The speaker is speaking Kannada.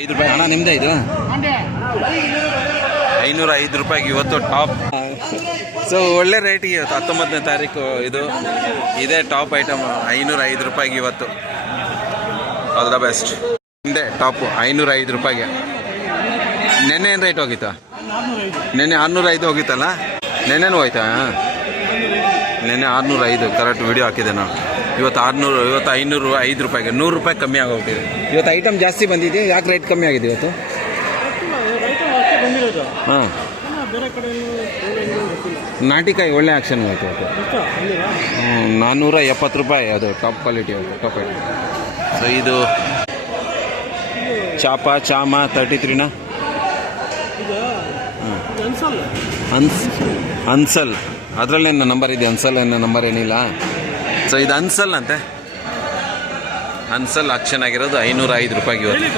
5 ರೂಪಾಯಿ ಅಣ್ಣ ನಿಮ್ಮದೇ ಇದು 505 ರೂಪಾಯಿಗೆ ಇವತ್ತು ಟಾಪ್. ಸೊ ಒಳ್ಳೆ ರೇಟಿಗೆ ಇವತ್ತು 19ನೇ ತಾರೀಕು ಇದು ಇದೇ ಟಾಪ್ ಐಟಮ್ 505 ರೂಪಾಯಿಗೆ ಇವತ್ತು. All the best. ನಿಮ್ಮದೇ ಟಾಪು 505 ರೂಪಾಯಿಗೆ. ನೆನ್ನೆ ಏನು ರೇಟ್ ಹೋಗಿತ್ತಾ? ನೆನ್ನೆ 605 ಹೋಗಿತ್ತಲ್ಲ, ನೆನ್ನೆನೂ ಹೋಯ್ತಾ? ನೆನ್ನೆ 605 ಕರೆಕ್ಟ್ ವಿಡಿಯೋ ಹಾಕಿದೆ ನಾವು. ಇವತ್ತು 600, ಇವತ್ತು 505 ರೂಪಾಯಿಗೆ 100 ರೂಪಾಯಿ ಕಮ್ಮಿ ಆಗೋಗ್ತಿದೆ. ಇವತ್ತು ಐಟಮ್ ಜಾಸ್ತಿ ಬಂದಿದೆ, ಯಾಕೆ ರೇಟ್ ಕಮ್ಮಿ ಆಗಿದೆ ಇವತ್ತು? ಹಾಂ, ನಾಟಿಕಾಯಿ ಒಳ್ಳೆ ಆಕ್ಷನ್ ಹೋಯ್ತು ಇವತ್ತು. 470 ರೂಪಾಯಿ ಅದು ಟಾಪ್ ಕ್ವಾಲಿಟಿ ಅವತ್ತು, ಟಾಪ್ ಐಟಮ್. ಸೊ ಇದು ಚಾಮ 33ನಾ? ಅನ್ಸಲ್, ಅದರಲ್ಲೇನು ನಂಬರ್ ಇದೆ? ಅನ್ಸಲ್ ಏನೋ ನಂಬರ್ ಏನಿಲ್ಲ. ಸೊ ಇದು ಅನ್ಸಲ್ ಅಂತೆ. ಅನ್ಸಲ್ ಆಕ್ಷನ್ ಆಗಿರೋದು 505 ರೂಪಾಯಿಗೆ ಇವತ್ತು.